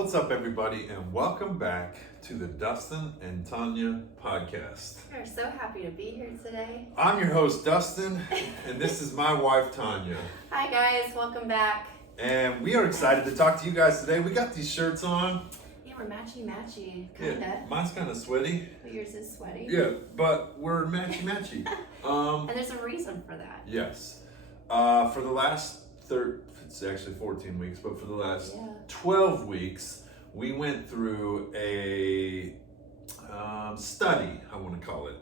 What's up, everybody, and welcome back to the Dustin and Tanya podcast. We're so happy to be here today. I'm your host, Dustin, and this is my wife, Tanya. Hi, guys. Welcome back. And we are excited to talk to you guys today. We got these shirts on. Yeah, we're matchy-matchy, kind of. Yeah, mine's kind of sweaty. But yours is sweaty. Yeah, but we're matchy-matchy. And there's a reason for that. Yes. For the last it's actually 14 weeks, but for the last 12 weeks, we went through a study, I want to call it,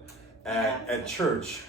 at church.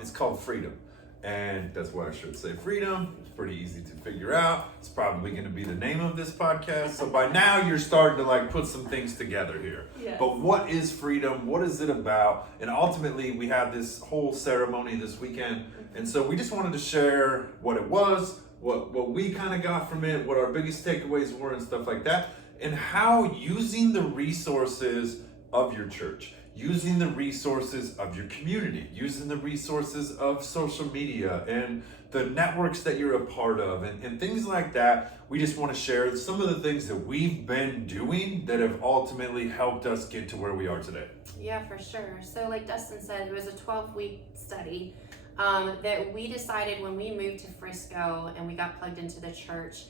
It's called Freedom. And that's why I should say freedom. It's pretty easy to figure out. It's probably going to be the name of this podcast. So by now you're starting to put some things together here. Yes. But what is freedom? What is it about? And ultimately we have this whole ceremony this weekend. And so we just wanted to share what it was, what we kind of got from it, what our biggest takeaways were and stuff like that, and how using the resources of your church, using the resources of your community, using the resources of social media and the networks that you're a part of and things like that. We just want to share some of the things that we've been doing that have ultimately helped us get to where we are today. Yeah, for sure. So like Dustin said, it was a 12-week study that we decided when we moved to Frisco and we got plugged into the church.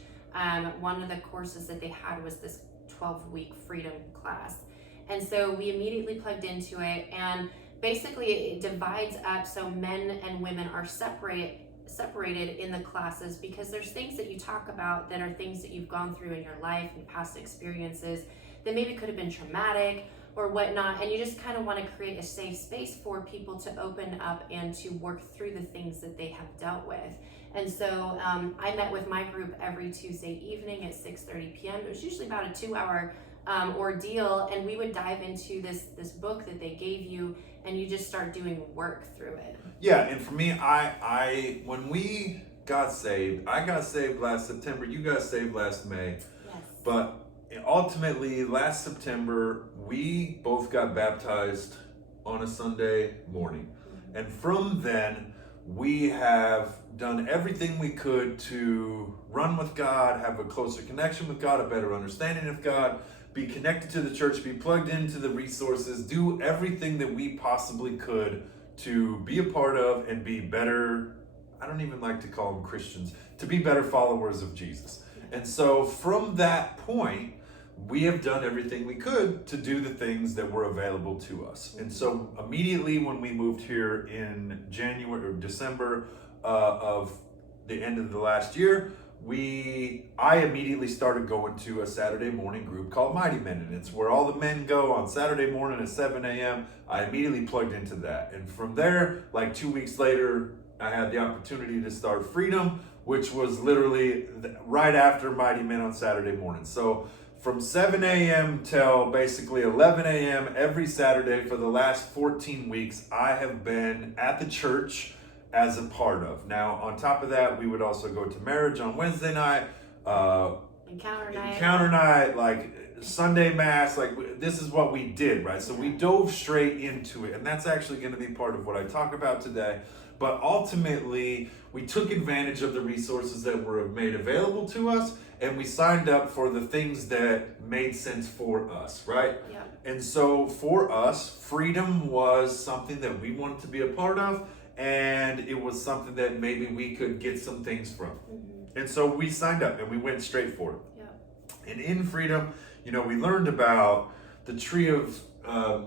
One of the courses that they had was this 12-week freedom class. And so we immediately plugged into it, and basically it divides up so men and women are separated in the classes, because there's things that you talk about that are things that you've gone through in your life and past experiences that maybe could have been traumatic or whatnot, and you just kind of want to create a safe space for people to open up and to work through the things that they have dealt with. And so I met with my group every Tuesday evening at 6:30 p.m. It was usually about a 2-hour ordeal, and we would dive into this book that they gave you, and you just start doing work through it. Yeah, and for me, I when we got saved, I got saved last September, you got saved last May. Yes. But ultimately, last September, we both got baptized on a Sunday morning. Mm-hmm. And from then, we have done everything we could to run with God, have a closer connection with God, a better understanding of God, be connected to the church, be plugged into the resources, do everything that we possibly could to be a part of and be better. I don't even like to call them Christians, to be better followers of Jesus. And so from that point, we have done everything we could to do the things that were available to us. And so immediately when we moved here in January or December of the end of the last year, I immediately started going to a Saturday morning group called Mighty Men, and it's where all the men go on Saturday morning at 7 a.m. I immediately plugged into that. And from there, 2 weeks later, I had the opportunity to start Freedom, which was literally right after Mighty Men on Saturday morning. So from 7 a.m. till basically 11 a.m. every Saturday for the last 14 weeks, I have been at the church as a part of. Now, on top of that, we would also go to marriage on Wednesday night, encounter night, Sunday mass, this is what we did, right? So we dove straight into it, and that's actually going to be part of what I talk about today. But ultimately, we took advantage of the resources that were made available to us, and we signed up for the things that made sense for us, right? Yeah. And so for us, freedom was something that we wanted to be a part of, and it was something that maybe we could get some things from. Mm-hmm. And so we signed up and we went straight for it. Yeah. And in freedom, we learned about the tree of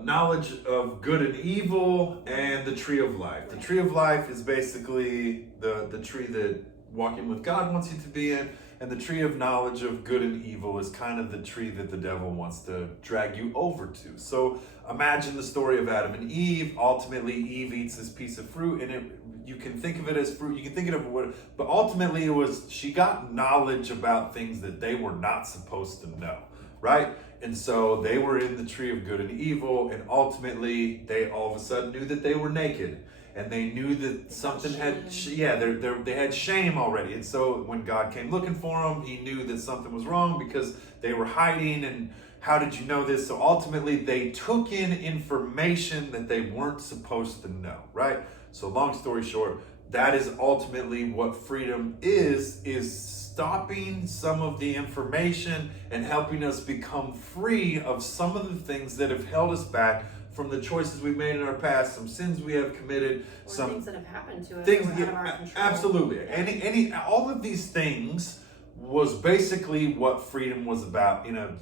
knowledge of good and evil and the tree of life. The tree of life is basically the tree that walking with God wants you to be in, and the tree of knowledge of good and evil is kind of the tree that the devil wants to drag you over to. So imagine the story of Adam and Eve. Ultimately, Eve eats this piece of fruit, and you can think of it as fruit. You can think of it, but ultimately she got knowledge about things that they were not supposed to know, right? And so they were in the tree of good and evil, and ultimately they all of a sudden knew that they were naked. And they knew that something they had shame already. And so when God came looking for them, he knew that something was wrong because they were hiding. And how did you know this? So ultimately they took in information that they weren't supposed to know, right? So long story short, that is ultimately what freedom is stopping some of the information and helping us become free of some of the things that have held us back from the choices we've made in our past, some sins we have committed, Or some things that have happened to us things that were out of our control. absolutely. Yeah. All of these things was basically what freedom was about in a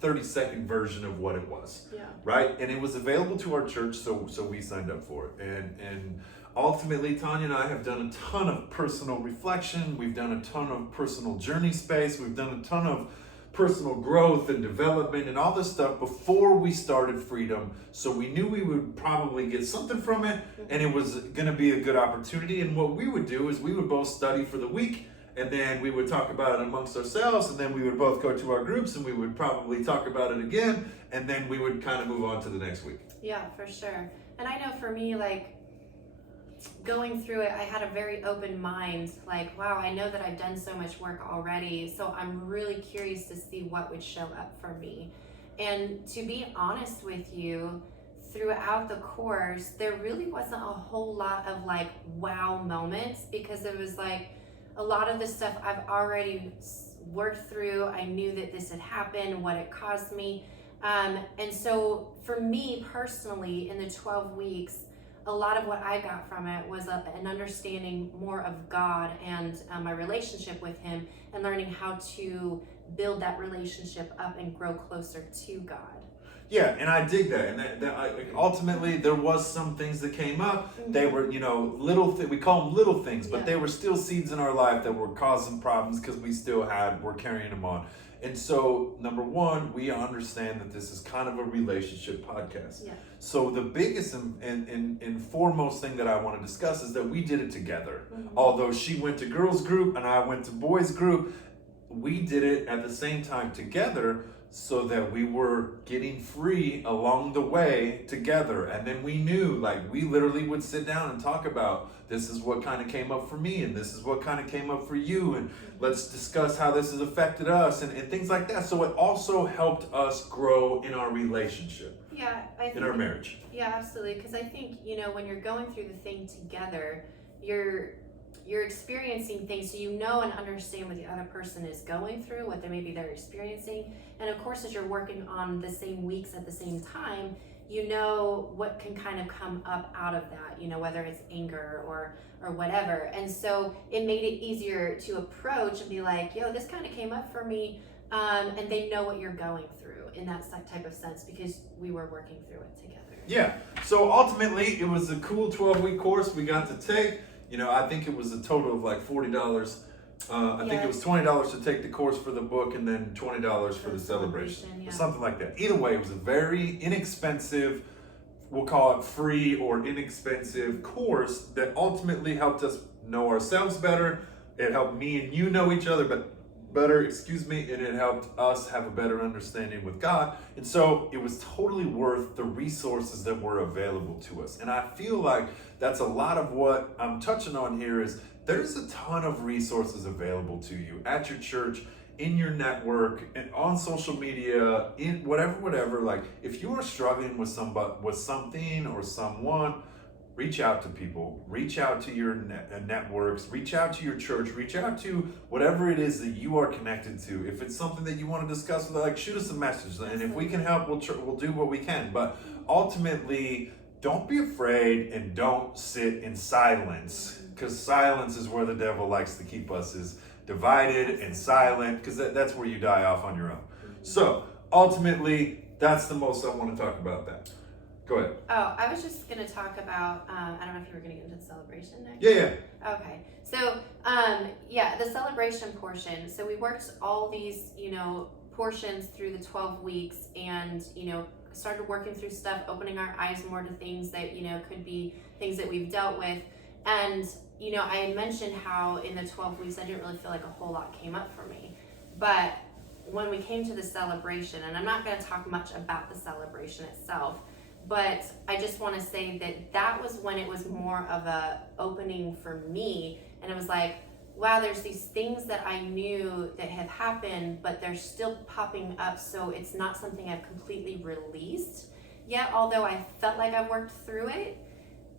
30-second version of what it was. Yeah. Right? And it was available to our church, so we signed up for it. And ultimately, Tanya and I have done a ton of personal reflection. We've done a ton of personal journey space. We've done a ton of personal growth and development and all this stuff before we started Freedom. So we knew we would probably get something from it, and it was going to be a good opportunity. And what we would do is we would both study for the week, and then we would talk about it amongst ourselves, and then we would both go to our groups, and we would probably talk about it again, and then we would kind of move on to the next week. Yeah, for sure. And I know for me, like, going through it, I had a very open mind. Like, wow, I know that I've done so much work already, so I'm really curious to see what would show up for me. And to be honest with you, throughout the course, there really wasn't a whole lot of like wow moments, because it was like a lot of the stuff I've already worked through. I knew that this had happened, what it caused me. And so for me personally, in the 12 weeks, a lot of what I got from it was an understanding more of God and my relationship with Him, and learning how to build that relationship up and grow closer to God. Yeah, and I dig that. And ultimately, there was some things that came up. Mm-hmm. They were, little. We call them little things, but Yeah. they were still seeds in our life that were causing problems because we're carrying them on. And so, number one, we understand that this is kind of a relationship podcast. Yeah. So the biggest and foremost thing that I want to discuss is that we did it together. Mm-hmm. Although she went to girls group and I went to boys group, we did it at the same time together, so that we were getting free along the way together. And then we knew, like, we literally would sit down and talk about, this is what kind of came up for me, and this is what kind of came up for you, and let's discuss how this has affected us, and things like that. So it also helped us grow in our relationship, Yeah, I think in our marriage. Yeah, absolutely. Because I think, when you're going through the thing together, you're experiencing things, so you know and understand what the other person is going through, what they're experiencing. And of course, as you're working on the same weeks at the same time, you know what can kind of come up out of that, whether it's anger or whatever. And so it made it easier to approach and be like, yo, this kind of came up for me. And they know what you're going through in that type of sense, because we were working through it together. Yeah. So ultimately, it was a cool 12-week course we got to take. I think it was a total of like $40. I think it was $20 to take the course for the book, and then $20 for the celebration. Yeah. Something like that. Either way, it was a very inexpensive, we'll call it free or inexpensive course that ultimately helped us know ourselves better. It helped me and you know each other better, and it helped us have a better understanding with God. And so it was totally worth the resources that were available to us. And I feel like that's a lot of what I'm touching on here is there's a ton of resources available to you at your church, in your network, and on social media, in whatever. Like, if you are struggling with something or someone, reach out to people, reach out to your networks, reach out to your church, reach out to whatever it is that you are connected to. If it's something that you want to discuss, like, shoot us a message. And if we can help, we'll do what we can. But ultimately, don't be afraid and don't sit in silence, because silence is where the devil likes to keep us, is divided and silent, because that's where you die off on your own. So ultimately, that's the most I want to talk about that. Go ahead. Oh, I was just going to talk about, I don't know if you were going to get into the celebration next. Yeah. Okay. So, the celebration portion. So we worked all these, portions through the 12 weeks, and, started working through stuff, opening our eyes more to things that, could be things that we've dealt with. And, I had mentioned how in the 12 weeks, I didn't really feel like a whole lot came up for me. But when we came to the celebration, and I'm not going to talk much about the celebration itself, but I just want to say that was when it was more of a opening for me. And it was like, wow, there's these things that I knew that have happened, but they're still popping up. So it's not something I've completely released yet, although I felt like I've worked through it.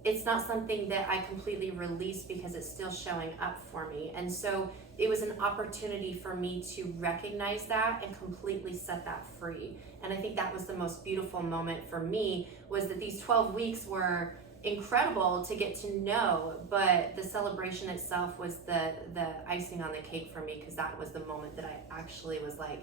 it's not something that I completely release because it's still showing up for me. And so it was an opportunity for me to recognize that and completely set that free. And I think that was the most beautiful moment for me, was that these 12 weeks were incredible to get to know, but the celebration itself was the icing on the cake for me, because that was the moment that I actually was like,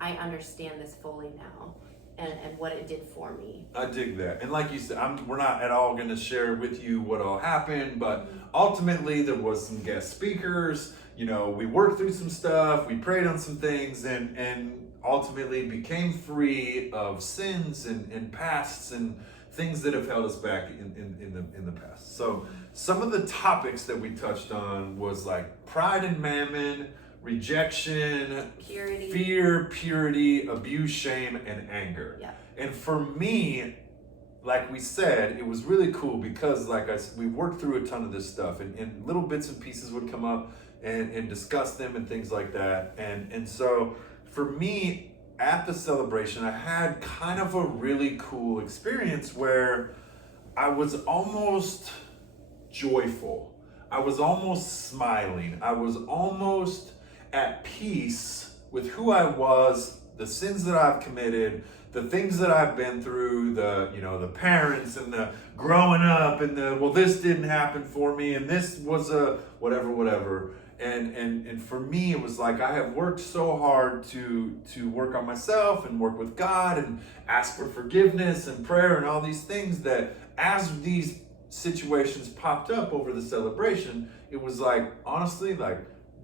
I understand this fully now. And what it did for me. I dig that. And like you said, we're not at all going to share with you what all happened, but ultimately there was some guest speakers. You know, we worked through some stuff, we prayed on some things, and ultimately became free of sins and pasts and things that have held us back in the past. So some of the topics that we touched on was like pride and mammon, rejection, purity, fear, purity, abuse, shame, and anger. Yeah. And for me, like we said, it was really cool because we worked through a ton of this stuff, and little bits and pieces would come up and discuss them and things like that. And so for me, at the celebration, I had kind of a really cool experience where I was almost joyful. I was almost smiling. I was almost at peace with who I was, the sins that I've committed, the things that I've been through, the parents and the growing up and this didn't happen for me and this was a whatever. And for me, it was like I have worked so hard to work on myself and work with God and ask for forgiveness and prayer and all these things, that as these situations popped up over the celebration, it was like, honestly, like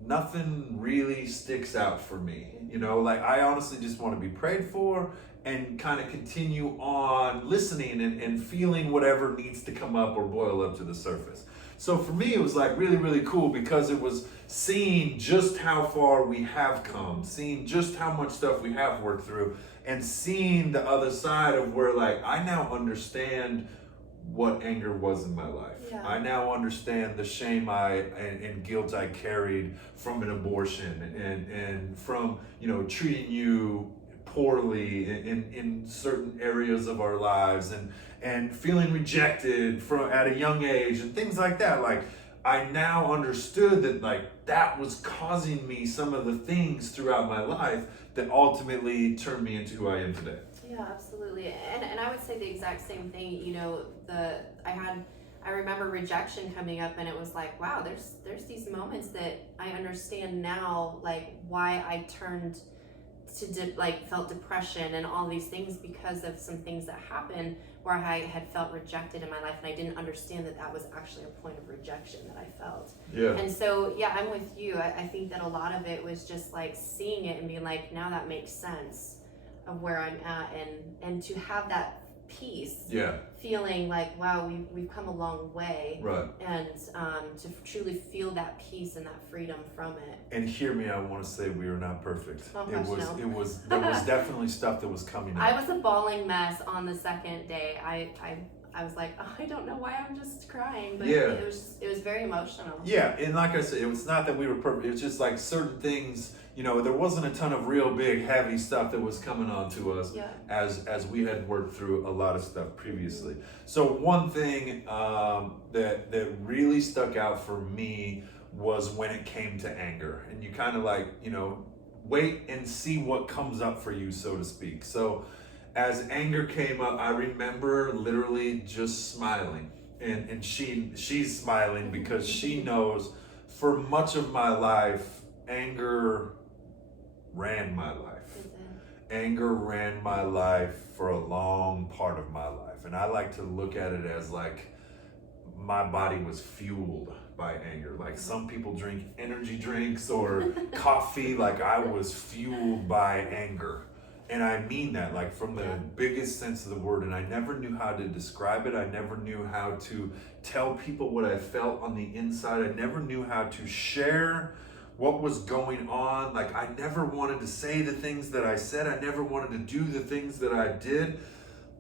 nothing really sticks out for me. You know, like I honestly just want to be prayed for and kind of continue on listening and feeling whatever needs to come up or boil up to the surface. So for me, it was like really, really cool because it was seeing just how far we have come, seeing just how much stuff we have worked through, and seeing the other side of where like I now understand what anger was in my life. Yeah. I now understand the shame and guilt I carried from an abortion and from, treating you poorly in certain areas of our lives and feeling rejected at a young age and things like that. Like I now understood that like that was causing me some of the things throughout my life that ultimately turned me into who I am today. Yeah, absolutely. And I would say the exact same thing. I remember rejection coming up, and it was like, wow, there's these moments that I understand now, like why I turned to felt depression and all these things because of some things that happened where I had felt rejected in my life, and I didn't understand that was actually a point of rejection that I felt. Yeah. And so, yeah, I'm with you. I think that a lot of it was just like seeing it and being like, now that makes sense of where I'm at, and to have that peace. Yeah. Feeling like, wow, we've come a long way. Right. And to truly feel that peace and that freedom from it. And hear me, I want to say we are not perfect. Oh, there was definitely stuff that was coming up. I was a bawling mess on the second day. I was like, oh, I don't know why I'm just crying, but yeah. it was very emotional. Yeah, and like I said, it was not that we were perfect. It was just like certain things, there wasn't a ton of real big heavy stuff that was coming on to us. Yeah. as we had worked through a lot of stuff previously. So one thing that really stuck out for me was when it came to anger, and you kind of wait and see what comes up for you, so to speak. So as anger came up, I remember literally just smiling, and she's smiling because she knows for much of my life, anger ran my life. Anger ran my life for a long part of my life. And I like to look at it as like my body was fueled by anger. Like some people drink energy drinks or coffee, like I was fueled by anger. And I mean that like from the biggest sense of the word. And I never knew how to describe it. I never knew how to tell people what I felt on the inside. I never knew how to share what was going on. Like I never wanted to say the things that I said. I never wanted to do the things that I did.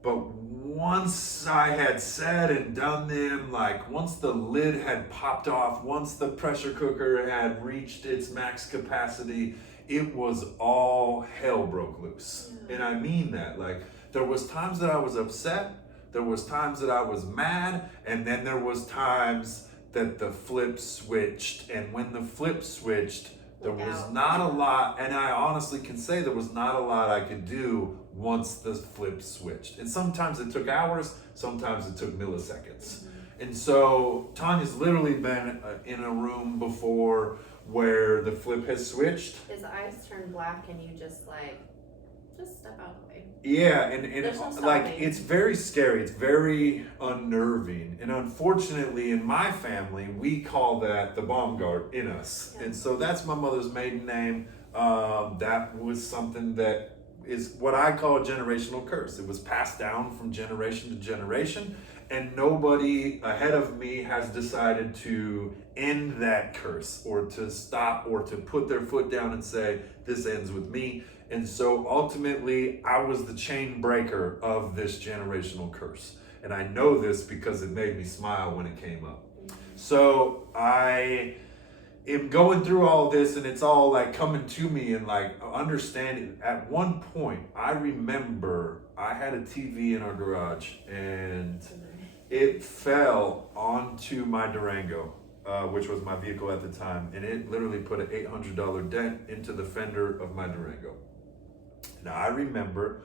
But once I had said and done them, like once the lid had popped off, once the pressure cooker had reached its max capacity, it was all hell broke loose. And I mean that. Like there was times that I was upset, There was times that I was mad, and then there was times that the flip switched. And when the flip switched, there was not a lot, and I honestly can say there was not a lot I could do once the flip switched. And sometimes it took hours, sometimes it took milliseconds. And so Tanya's literally been in a room before where the flip has switched. His eyes turn black and you just step out of the way. Yeah, and There's no like stopping. it's very scary. It's very unnerving. And unfortunately, in my family, we call that the Baumgart in us. Yeah. And so that's my mother's maiden name. That was something that is what I call a generational curse. It was passed down from generation to generation, and nobody ahead of me has decided to end that curse or to stop or to put their foot down and say, this ends with me. And so ultimately, I was the chain breaker of this generational curse. And I know this because it made me smile when it came up. So I am going through all this, and it's all like coming to me and like understanding. At one point, I remember I had a TV in our garage, and it fell onto my Durango, which was my vehicle at the time, and it literally put an $800 dent into the fender of my Durango. Now I remember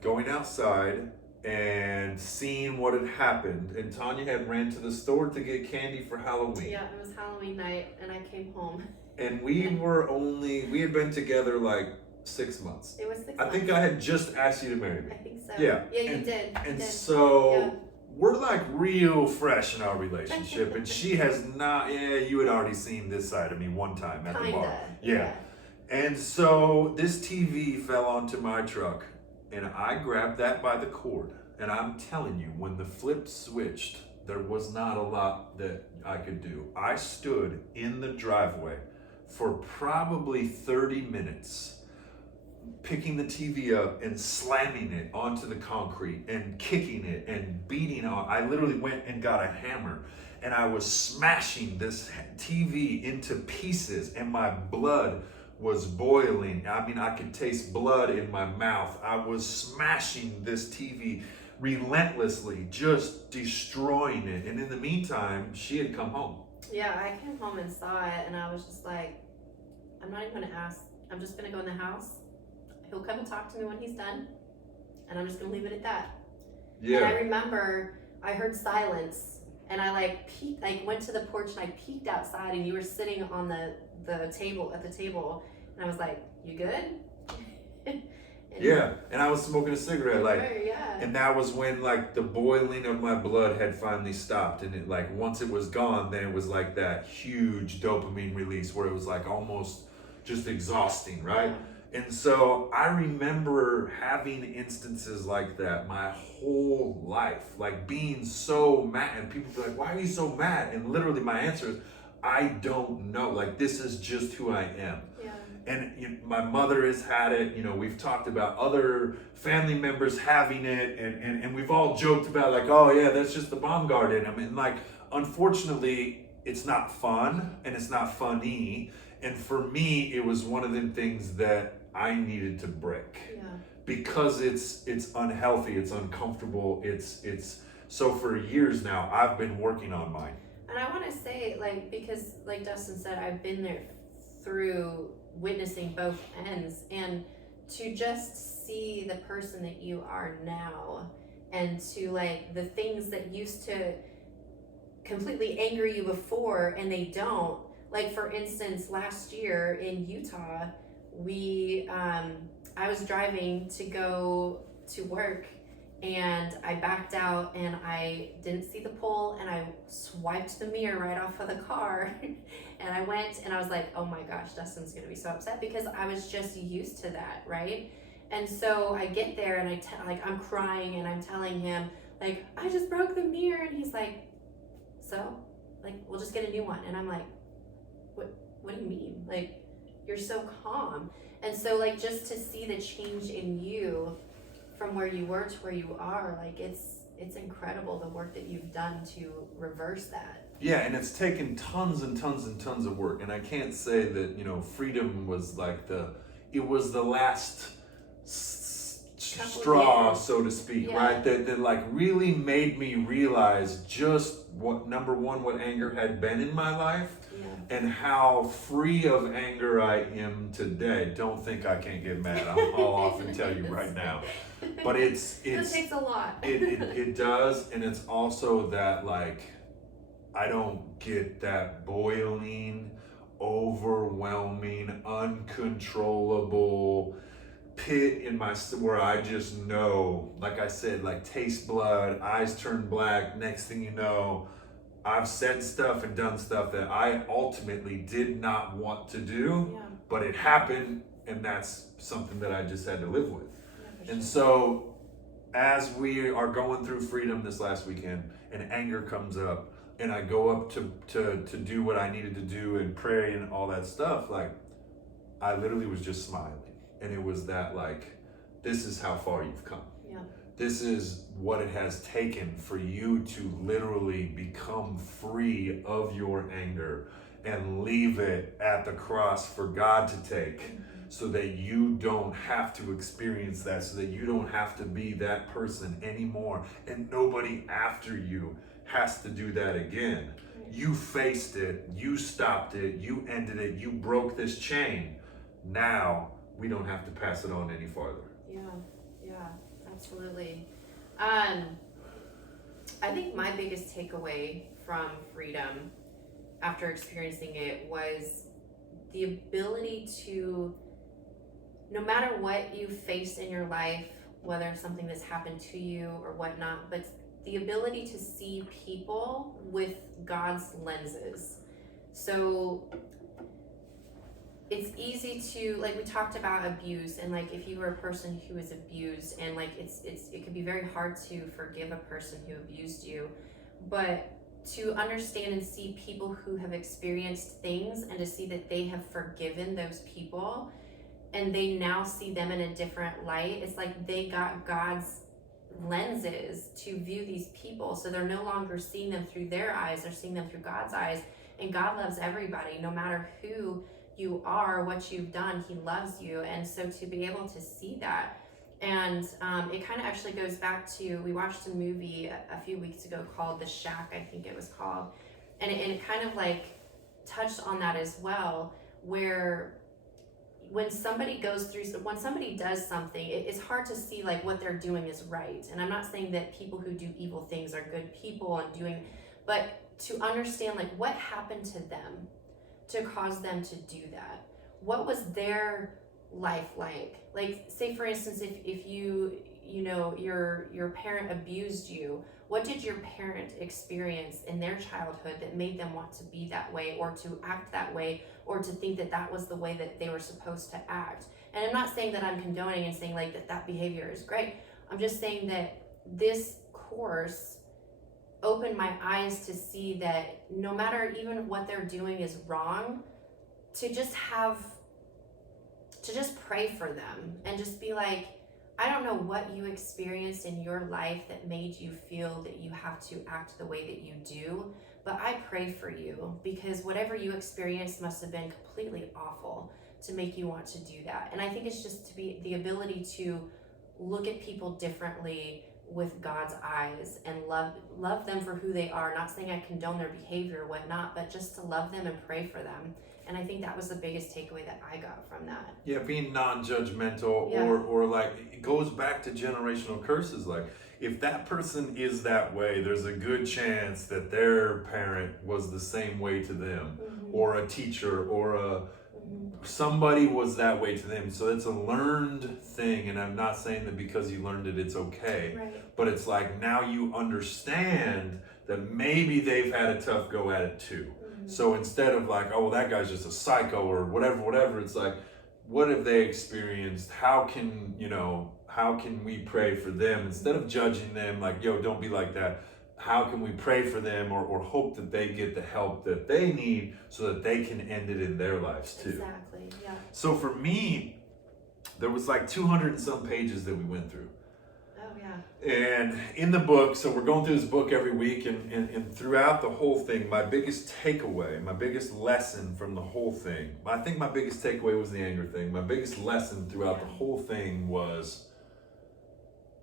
going outside and seeing what had happened, and Tanya had ran to the store to get candy for Halloween. Yeah, it was Halloween night and I came home. And we had been together like 6 months. It was 6 months. I think I had just asked you to marry me. I think so. Yeah. Yeah, you did. And You did. so Yeah. we're like real fresh in our relationship, and she has not. Yeah, you had already seen this side of me one time at the bar. Yeah. And so this TV fell onto my truck, and I grabbed that by the cord. And I'm telling you, when the flip switched, there was not a lot that I could do. I stood in the driveway for probably 30 minutes, picking the TV up and slamming it onto the concrete and kicking it and beating on. I literally went and got a hammer, and I was smashing this TV into pieces, and my blood was boiling. I mean, I could taste blood in my mouth. I was smashing this TV relentlessly, just destroying it. And in the meantime, she had come home. Yeah, I came home and saw it, and I was just like, I'm not even gonna ask. I'm just gonna go in the house. He'll come and talk to me when he's done, and I'm just gonna leave it at that. Yeah. And I remember I heard silence, and I went to the porch and I peeked outside, and you were sitting on the table at the table, and I was like, "You good?" Yeah, and I was smoking a cigarette, like, yeah. and that was when like the boiling of my blood had finally stopped, and it like once it was gone, then it was like that huge dopamine release where it was like almost just exhausting, right? And so I remember having instances like that my whole life, like being so mad, and people be like, "Why are you so mad?" And literally my answer is, I don't know. Like, this is just who I am. Yeah. And my mother has had it. We've talked about other family members having it, and we've all joked about like, oh yeah, that's just the Baumgart in them. And like, unfortunately, it's not fun and it's not funny. And for me, it was one of the things that I needed to break. Yeah. Because it's unhealthy, it's uncomfortable, it's so for years now I've been working on mine. And I want to say, like, because like Dustin said, I've been there through witnessing both ends, and to just see the person that you are now, and to like the things that used to completely anger you before and they don't. Like, for instance, last year in Utah, I was driving to go to work, and I backed out and I didn't see the pole, and I swiped the mirror right off of the car. And I went and I was like, oh my gosh, Dustin's gonna be so upset, because I was just used to that, right? And so I get there and I'm crying and I'm telling him, like, I just broke the mirror, and he's like, so? Like, we'll just get a new one. And I'm like, what do you mean? Like, you're so calm. And so like, just to see the change in you from where you were to where you are, like, it's incredible, the work that you've done to reverse that. Yeah, and it's taken tons and tons and tons of work. And I can't say that, freedom was like it was the last straw, so to speak, Yeah. right? That like really made me realize just what, number one, what anger had been in my life, and how free of anger I am today. Don't think I can't get mad. I'll often tell you right now. But it takes a lot. it does, and it's also that like I don't get that boiling, overwhelming, uncontrollable pit in my where I just know, like I said, like taste blood, eyes turn black. Next thing you know, I've said stuff and done stuff that I ultimately did not want to do, but it happened, and that's something that I just had to live with. And so, as we are going through freedom this last weekend, and anger comes up, and I go up to do what I needed to do and pray and all that stuff, like I literally was just smiling, and it was that like, this is how far you've come. This is what it has taken for you to literally become free of your anger and leave it at the cross for God to take, so that you don't have to experience that, so that you don't have to be that person anymore, and nobody after you has to do that again. You faced it, you stopped it, you ended it, you broke this chain. Now we don't have to pass it on any farther. Yeah, absolutely. I think my biggest takeaway from freedom after experiencing it was the ability to, no matter what you face in your life, whether something that's happened to you or whatnot, but the ability to see people with God's lenses. So it's easy to, like we talked about abuse, and like if you were a person who was abused, and like it could be very hard to forgive a person who abused you, but to understand and see people who have experienced things, and to see that they have forgiven those people and they now see them in a different light. It's like they got God's lenses to view these people, so they're no longer seeing them through their eyes, they're seeing them through God's eyes. And God loves everybody, no matter who you are, what you've done, he loves you. And so to be able to see that, and it kind of actually goes back to, we watched a movie a few weeks ago called The Shack, I think it was called, and it kind of like touched on that as well, where when somebody does something, it's hard to see like what they're doing is right. And I'm not saying that people who do evil things are good people and doing, but to understand like what happened to them to cause them to do that. What was their life like? Like, say for instance, if you know your parent abused you, what did your parent experience in their childhood that made them want to be that way, or to act that way, or to think that that was the way that they were supposed to act? And I'm not saying that I'm condoning and saying like that behavior is great. I'm just saying that this course opened my eyes to see that no matter even what they're doing is wrong, to just pray for them and just be like, I don't know what you experienced in your life that made you feel that you have to act the way that you do, but I pray for you, because whatever you experienced must have been completely awful to make you want to do that. And I think it's just to be the ability to look at people differently with God's eyes and love them for who they are. Not saying I condone their behavior or whatnot, but just to love them and pray for them. And I think that was the biggest takeaway that I got from that. Yeah, being non-judgmental, or like, it goes back to generational curses. Like, if that person is that way, there's a good chance that their parent was the same way to them, or a teacher, or somebody was that way to them. So it's a learned thing, and I'm not saying that because you learned it, it's okay. Right. But it's like, now you understand that maybe they've had a tough go at it too. So instead of like, oh, well, that guy's just a psycho or whatever, it's like, what have they experienced? How can we pray for them? Instead of judging them like, yo, don't be like that. How can we pray for them, or hope that they get the help that they need so that they can end it in their lives too? Exactly, yeah. So for me, there was like 200 and some pages that we went through. Oh, yeah. And in the book, so we're going through this book every week, and throughout the whole thing, my biggest takeaway, my biggest lesson from the whole thing, I think my biggest takeaway was the anger thing. My biggest lesson throughout the whole thing was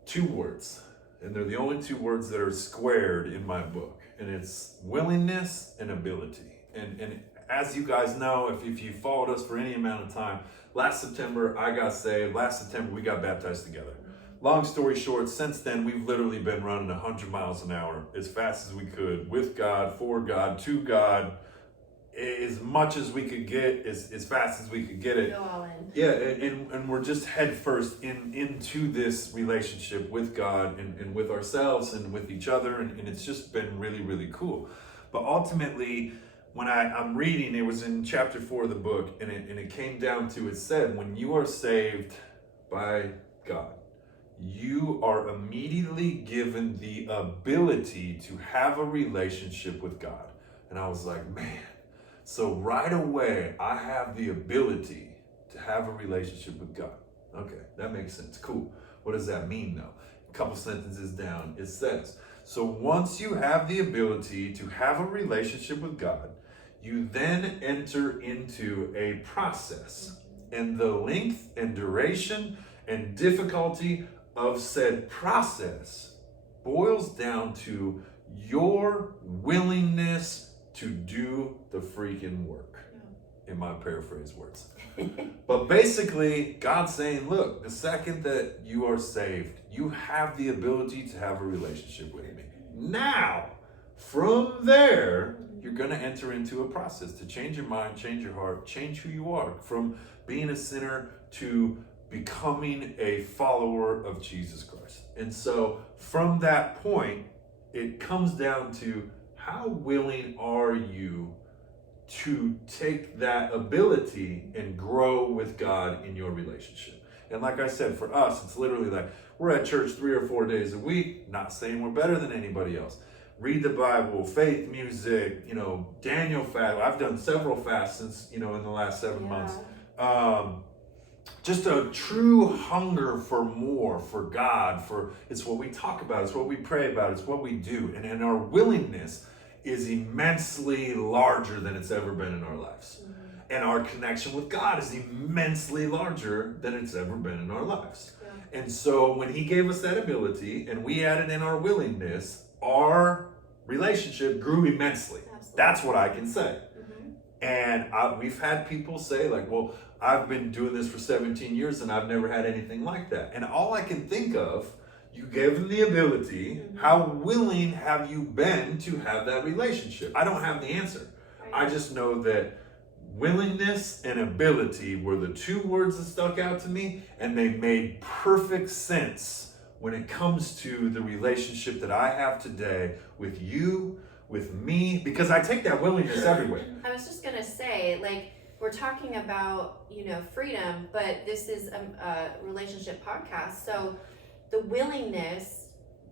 two words, and they're the only two words that are squared in my book, and it's willingness and ability. And as you guys know, if you followed us for any amount of time, last September I got saved. Last September we got baptized together. Long story short, since then we've literally been running 100 miles an hour as fast as we could, with God, for God, to God, as much as we could get, as fast as we could get it. Go all in. Yeah, and we're just head first into this relationship with God and with ourselves and with each other, and it's just been really, really cool. But ultimately, when I'm reading, it was in chapter 4 of the book, and it came down to, it said, when you are saved by God, you are immediately given the ability to have a relationship with God. And I was like, man, so right away, I have the ability to have a relationship with God. Okay, that makes sense. Cool. What does that mean, though? A couple sentences down, it says, so once you have the ability to have a relationship with God, you then enter into a process. And the length and duration and difficulty of said process boils down to your willingness to do the freaking work, in my paraphrase words. But basically, God's saying, look, the second that you are saved, you have the ability to have a relationship with me. Now, from there, you're going to enter into a process to change your mind, change your heart, change who you are, from being a sinner to becoming a follower of Jesus Christ. And so from that point, it comes down to, how willing are you to take that ability and grow with God in your relationship? And like I said, for us, it's literally like, we're at church 3 or 4 days a week, not saying we're better than anybody else. Read the Bible, faith, music, Daniel fast. I've done several fasts since, in the last 7 months. Just a true hunger for more, for God, it's what we talk about, it's what we pray about, it's what we do. And our willingness is immensely larger than it's ever been in our lives. Mm-hmm. And our connection with God is immensely larger than it's ever been in our lives. Yeah. And so when he gave us that ability and we added in our willingness, our relationship grew immensely. Absolutely. That's what I can say. Mm-hmm. And we've had people say, like, well, I've been doing this for 17 years and I've never had anything like that. And all I can think of, you gave them the ability. Mm-hmm. How willing have you been to have that relationship? I don't have the answer. Right. I just know that willingness and ability were the two words that stuck out to me, and they made perfect sense when it comes to the relationship that I have today with you, with me, because I take that willingness everywhere. I was just going to say, like, we're talking about, freedom, but this is a relationship podcast. So the willingness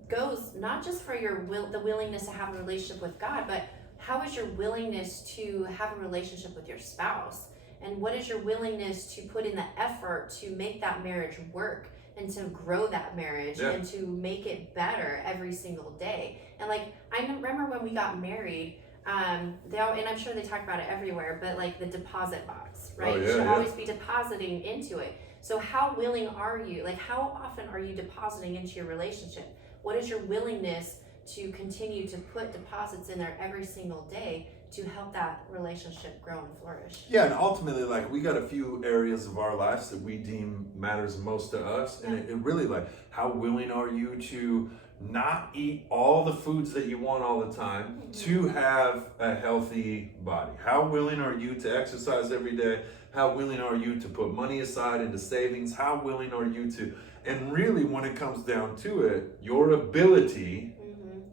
goes not just for the willingness to have a relationship with God, but how is your willingness to have a relationship with your spouse? And what is your willingness to put in the effort to make that marriage work and to grow that marriage and to make it better every single day? And like, I remember when we got married, and I'm sure they talk about it everywhere, but like the deposit box, right? You should always be depositing into it. So how willing are you? Like, how often are you depositing into your relationship? What is your willingness to continue to put deposits in there every single day to help that relationship grow and flourish? Yeah, and ultimately, like, we got a few areas of our lives that we deem matters most to us. And it really, like, how willing are you to not eat all the foods that you want all the time, to have a healthy body? How willing are you to exercise every day? How willing are you to put money aside into savings? How willing are you to, and really when it comes down to it, your ability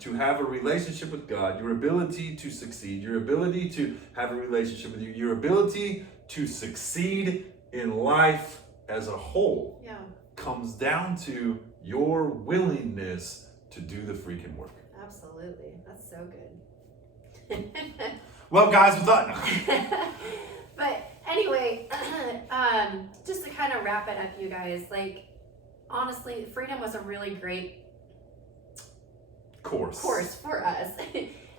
to have a relationship with God, your ability to succeed, your ability to have a relationship with you, your ability to succeed in life as a whole comes down to your willingness to do the freaking work. Absolutely. That's so good. Well, guys, we thought. But anyway, just to kind of wrap it up, you guys, like, honestly, freedom was a really great course for us.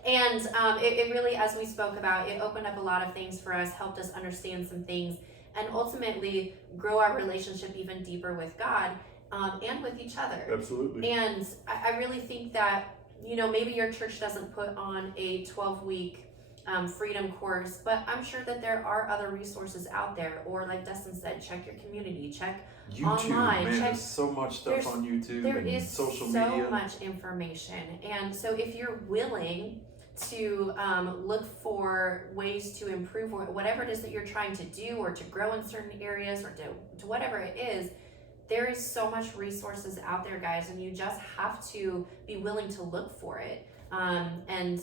And it really, as we spoke about, it opened up a lot of things for us, helped us understand some things, and ultimately grow our relationship even deeper with God. and with each other. Absolutely. And I really think that, maybe your church doesn't put on a 12-week freedom course, but I'm sure that there are other resources out there. Or like Dustin said, check your community, check YouTube, online. man, there's so much stuff on YouTube There and is social so media. much information. And so if you're willing to look for ways to improve or whatever it is that you're trying to do, or to grow in certain areas, or to whatever it is, there is so much resources out there, guys, and you just have to be willing to look for it. And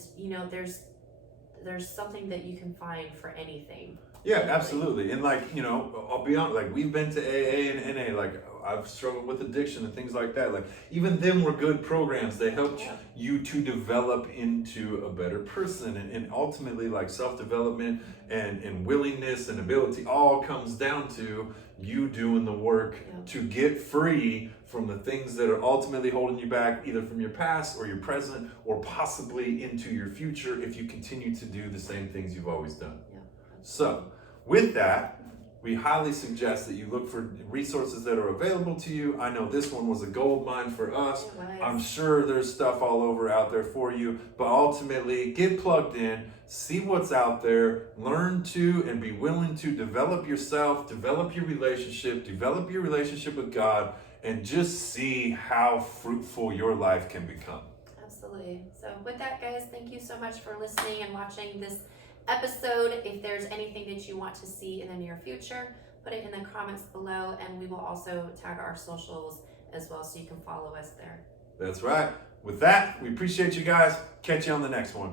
there's something that you can find for anything. Yeah, absolutely. And like, I'll be honest, like we've been to AA and NA, like I've struggled with addiction and things like that. Like even them were good programs. They helped you to develop into a better person, and ultimately like self-development and willingness and ability all comes down to you doing the work to get free from the things that are ultimately holding you back, either from your past or your present, or possibly into your future if you continue to do the same things you've always done. So with that, we highly suggest that you look for resources that are available to you. I know this one was a gold mine for us. I'm sure there's stuff all over out there for you, but ultimately get plugged in, see what's out there, learn to and be willing to develop yourself, develop your relationship with God, and just see how fruitful your life can become. Absolutely. So with that, guys, thank you so much for listening and watching this episode. If there's anything that you want to see in the near future, put it in the comments below, and we will also tag our socials as well, so you can follow us there. That's right. With that, we appreciate you guys. Catch you on the next one.